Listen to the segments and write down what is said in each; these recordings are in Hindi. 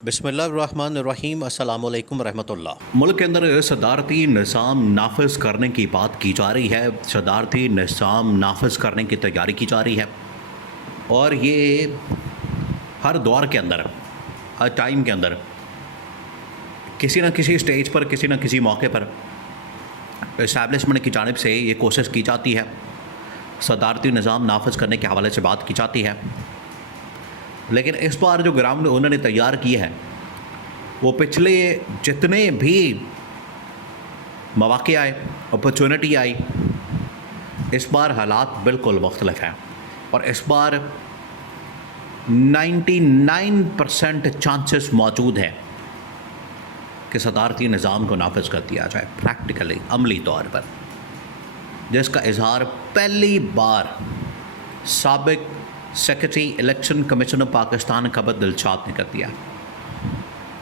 बिस्मिल्लाहिर्रहमानिर्रहीम अस्सलाम वालेकुम रहमतुल्लाह। मुल्क के अंदर सदारती निज़ाम नाफिज करने की बात की जा रही है, सदारती निज़ाम नाफिज करने की तैयारी की जा रही है और ये हर दौर के अंदर, हर टाइम के अंदर किसी न किसी स्टेज पर, किसी न किसी मौके पर इस्टेब्लिशमेंट की जानिब से ये कोशिश की जाती है, सदारती निज़ाम नाफिज करने के हवाले से बात की जाती है। लेकिन इस बार जो ग्राउंड उन्होंने तैयार किए हैं वो पिछले जितने भी मौक़े आए, अपॉर्चुनिटी आई, इस बार हालात बिल्कुल मुख्तलिफ हैं और इस बार 99% चांसेस मौजूद हैं कि सदारती निज़ाम को नाफिज कर दिया जाए प्रैक्टिकली, अमली तौर पर, जिसका इजहार पहली बार साबिक secretary election commission of Pakistan खबर दिलशाद ने कर दिया।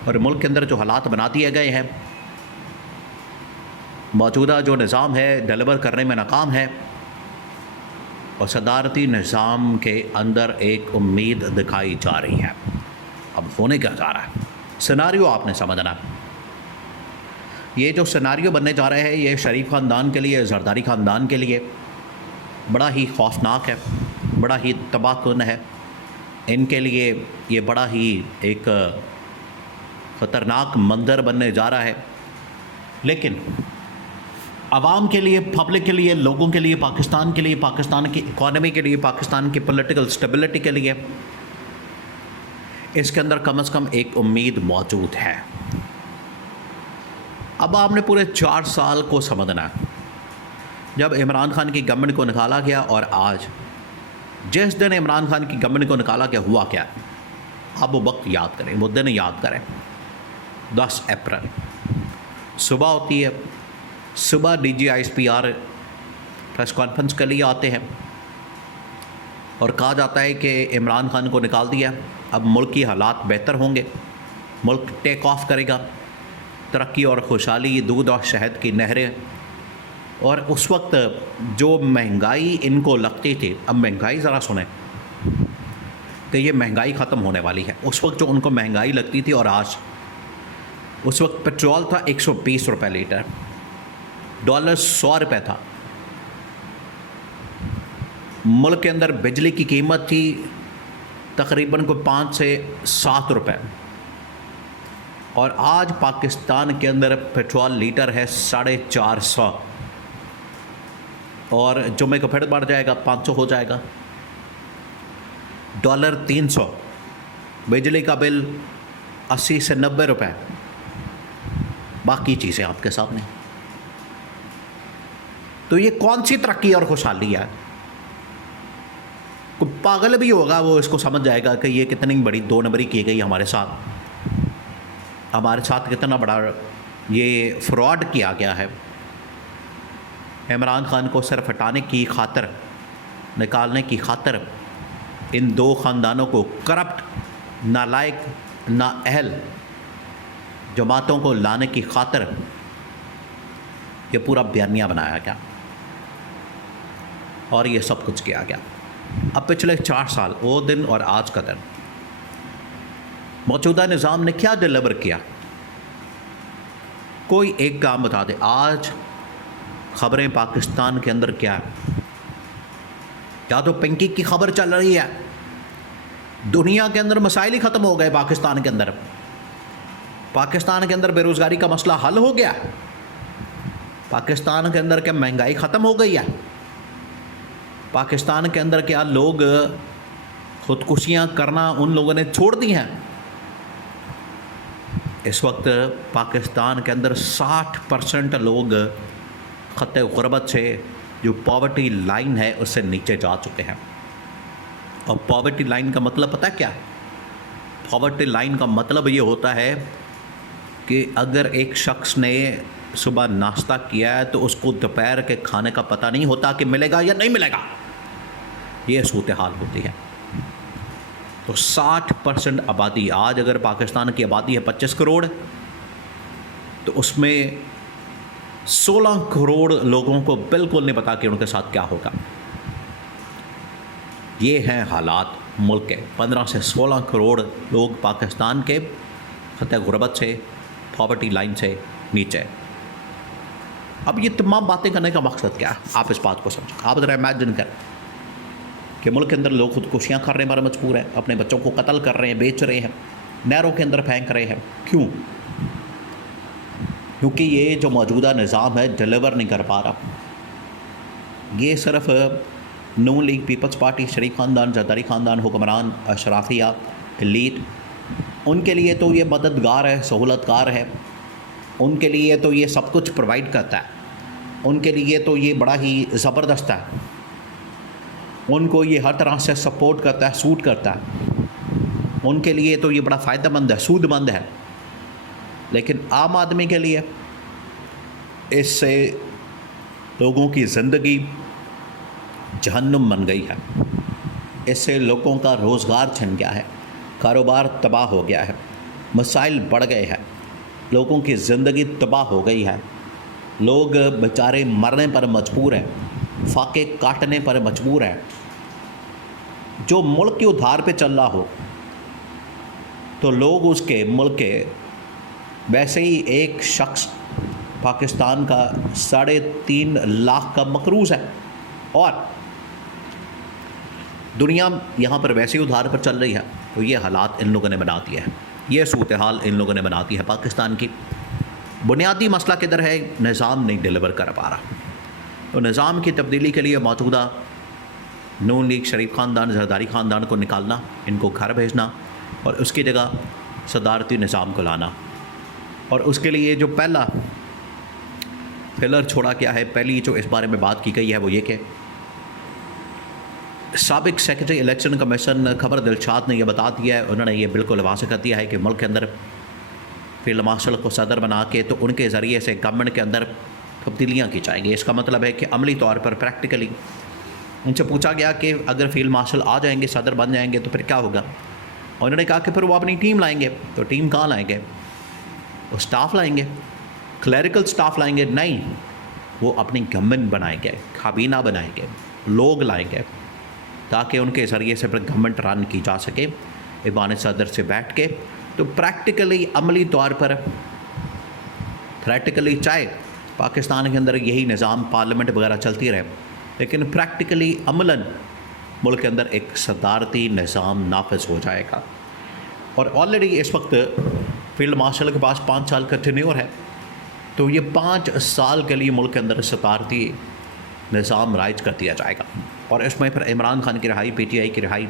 और मुल्क के अंदर जो हालात बना दिए गए हैं, मौजूदा जो निज़ाम है डिलीवर करने में नाकाम है और सदारती निज़ाम के अंदर एक उम्मीद दिखाई जा रही है। अब होने क्या जा रहा है, सिनारियो आपने समझना है। ये जो सिनारियो बनने जा रहे हैं ये शरीफ ख़ानदान के लिए, जरदारी ख़ानदान के लिए बड़ा ही खौफनाक है, बड़ा ही तबाहकुन है। इनके लिए ये बड़ा ही एक ख़तरनाक मंज़र बनने जा रहा है। लेकिन आवाम के लिए, पब्लिक के लिए, लोगों के लिए, पाकिस्तान के लिए, पाकिस्तान की इकॉनमी के लिए, पाकिस्तान की पॉलिटिकल स्टेबिलिटी के लिए इसके अंदर कम से कम एक उम्मीद मौजूद है। अब आपने पूरे 4 साल को समझना है, जब इमरान खान की गवर्नमेंट को निकाला गया और आज जिस दिन इमरान खान की गवर्नमेंट को निकाला गया हुआ क्या। अब वो वक्त याद करें, वो दिन याद करें। 10 अप्रैल सुबह होती है, सुबह DGISPR प्रेस कॉन्फ्रेंस के लिए आते हैं और कहा जाता है कि इमरान खान को निकाल दिया, अब मुल्क की हालात बेहतर होंगे, मुल्क टेक ऑफ करेगा, तरक्की और खुशहाली, दूध और शहद की नहरें। और उस वक्त जो महंगाई इनको लगती थी, अब महंगाई ज़रा सुने कि ये महंगाई ख़त्म होने वाली है। उस वक्त जो उनको महंगाई लगती थी और आज, उस वक्त पेट्रोल था 120 रुपये लीटर, डॉलर 100 रुपये था, मुल्क के अंदर बिजली की कीमत थी तकरीबन को 5 से 7 रुपये और आज पाकिस्तान के अंदर पेट्रोल लीटर है 450 और जुम्मे को फिर बढ़ जाएगा, 500 हो जाएगा, डॉलर 300, बिजली का बिल 80 से 90 रुपए, बाकी चीज़ें आपके सामने। तो ये कौन सी तरक्की और खुशहाली है? कोई पागल भी होगा वो इसको समझ जाएगा कि ये कितनी बड़ी 2 नंबरी की गई हमारे साथ कितना बड़ा ये फ्रॉड किया गया है। इमरान खान को सिर्फ हटाने की खातिर, निकालने की खातिर, इन 2 ख़ानदानों को करप्ट, नालायक, नाअहल जमातों को लाने की खातिर ये पूरा बयानिया बनाया गया और ये सब कुछ किया गया। अब पिछले 4 साल, वो दिन और आज का दिन, मौजूदा निज़ाम ने क्या डिलीवर किया? कोई एक काम बता दे। आज ख़बरें पाकिस्तान के अंदर क्या है? या तो पिंकी की खबर चल रही है, दुनिया के अंदर मसाइल ही ख़त्म हो गए, पाकिस्तान के अंदर बेरोज़गारी का मसला हल हो गया, पाकिस्तान के अंदर क्या महंगाई ख़त्म हो गई है, पाकिस्तान के अंदर क्या लोग ख़ुदकुशियाँ करना उन लोगों ने छोड़ दी हैं। इस वक्त पाकिस्तान के अंदर 60% लोग ख़त्ते ग़ुरबत से, जो पॉवर्टी लाइन है, उससे नीचे जा चुके हैं। और पॉवर्टी लाइन का मतलब पता है क्या है? पॉवर्टी लाइन का मतलब ये होता है कि अगर एक शख्स ने सुबह नाश्ता किया है तो उसको दोपहर के खाने का पता नहीं होता कि मिलेगा या नहीं मिलेगा, ये सूरत हाल होती है। तो 60% आबादी, आज अगर पाकिस्तान की आबादी है 25 करोड़, तो उसमें 16 करोड़ लोगों को बिल्कुल नहीं पता कि उनके साथ क्या होगा। ये हैं हालात मुल्क के। 15 से 16 करोड़ लोग पाकिस्तान के खतरे गुर्बत से, पॉवर्टी लाइन से नीचे। अब ये तमाम बातें करने का मकसद क्या है? आप इस बात को समझें। आप ज़रा इमेजिन करें कि मुल्क के अंदर लोग खुदकुशियाँ करने पर मजबूर हैं, अपने बच्चों को कत्ल कर रहे हैं, बेच रहे हैं, नहरों के अंदर फेंक रहे हैं। क्यों? क्योंकि ये जो मौजूदा निज़ाम है डिलीवर नहीं कर पा रहा। ये सिर्फ नून लीग, पीपल्स पार्टी, शरीफ ख़ानदान, जरदारी ख़ानदान, हुक्मरान, अशराफिया, एलीट, उनके लिए तो ये मददगार है, सहूलतकार है, उनके लिए तो ये सब कुछ प्रोवाइड करता है, उनके लिए तो ये बड़ा ही ज़बरदस्त है, उनको ये हर तरह से सपोर्ट करता है, सूट करता है, उनके लिए तो ये बड़ा फ़ायदेमंद है, सूदमंद है। लेकिन आम आदमी के लिए इससे लोगों की ज़िंदगी जहन्नुम बन गई है। इससे लोगों का रोज़गार छिन गया है, कारोबार तबाह हो गया है, मसाइल बढ़ गए हैं, लोगों की ज़िंदगी तबाह हो गई है, लोग बेचारे मरने पर मजबूर हैं, फाके काटने पर मजबूर हैं। जो मुल्क के उधार पे चल रहा हो तो लोग उसके मुल्क के, वैसे ही एक शख्स पाकिस्तान का 3.5 लाख का मकरूज़ है और दुनिया यहाँ पर वैसे ही उधार पर चल रही है। तो ये हालात इन लोगों ने बना दिए हैं, ये सूरत हाल इन लोगों ने बना दी है पाकिस्तान की। बुनियादी मसला किधर है? निज़ाम नहीं डिलीवर कर पा रहा। तो निज़ाम की तब्दीली के लिए मौजूदा नून लीग, शरीफ ख़ानदान, जरदारी ख़ानदान को निकालना, इनको घर भेजना और उसकी जगह सदारती निज़ाम को लाना। और उसके लिए जो पहला पिलर छोड़ा गया है, पहली जो इस बारे में बात की गई है वो ये कि साबिक सेक्रेटरी इलेक्शन कमीशन खबर दिलशाद ने यह बता दिया है, उन्होंने ये बिल्कुल वाज़ेह कर दिया है कि मुल्क के अंदर फील्ड मार्शल को सदर बना के तो उनके ज़रिए से गवर्नमेंट के अंदर तब्दीलियाँ की जाएंगी। इसका मतलब है कि अमली तौर पर प्रैक्टिकली उनसे पूछा गया कि अगर फील्ड मार्शल आ जाएंगे, सदर बन जाएंगे तो फिर क्या होगा? और उन्होंने कहा कि फिर वो अपनी टीम लाएंगे। तो टीम कहाँ लाएंगे? वो स्टाफ लाएंगे, क्लरिकल स्टाफ लाएंगे? नहीं, वो अपनी गवर्नमेंट बनाएंगे, काबीना बनाएंगे, लोग लाएंगे ताकि उनके ज़रिए से फिर गवर्नमेंट रन की जा सके ईवान सदर से बैठ के। तो प्रैक्टिकली, अमली तौर पर प्रैक्टिकली, चाहे पाकिस्तान के अंदर यही निज़ाम पार्लियामेंट वगैरह चलती रहे, लेकिन प्रैक्टिकली अमलन मुल्क के अंदर एक सदारती निज़ाम नाफिज हो जाएगा। और ऑलरेडी इस वक्त फील्ड मार्शल के पास 5 साल का टेन्योर है, तो ये 5 साल के लिए मुल्क के अंदर सदारती निज़ाम राइज कर दिया जाएगा। और इसमें फिर इमरान खान की रिहाई, PTI की रिहाई,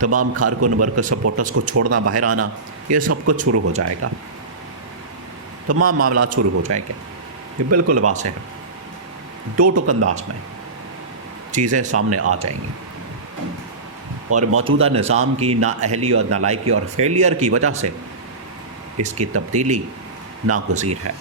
तमाम कारकुन, वर्कर, सपोर्टर्स को छोड़ना, बाहर आना, ये सब कुछ शुरू हो जाएगा, तमाम मामला शुरू हो जाएंगे। ये बिल्कुल वाज़ेह है, 2 टुक अंदाज में चीज़ें सामने आ जाएंगी। और मौजूदा निज़ाम की नाअहली और नालायकी और फेलियर की वजह से इसकी तब्दीली नागुज़ीर है।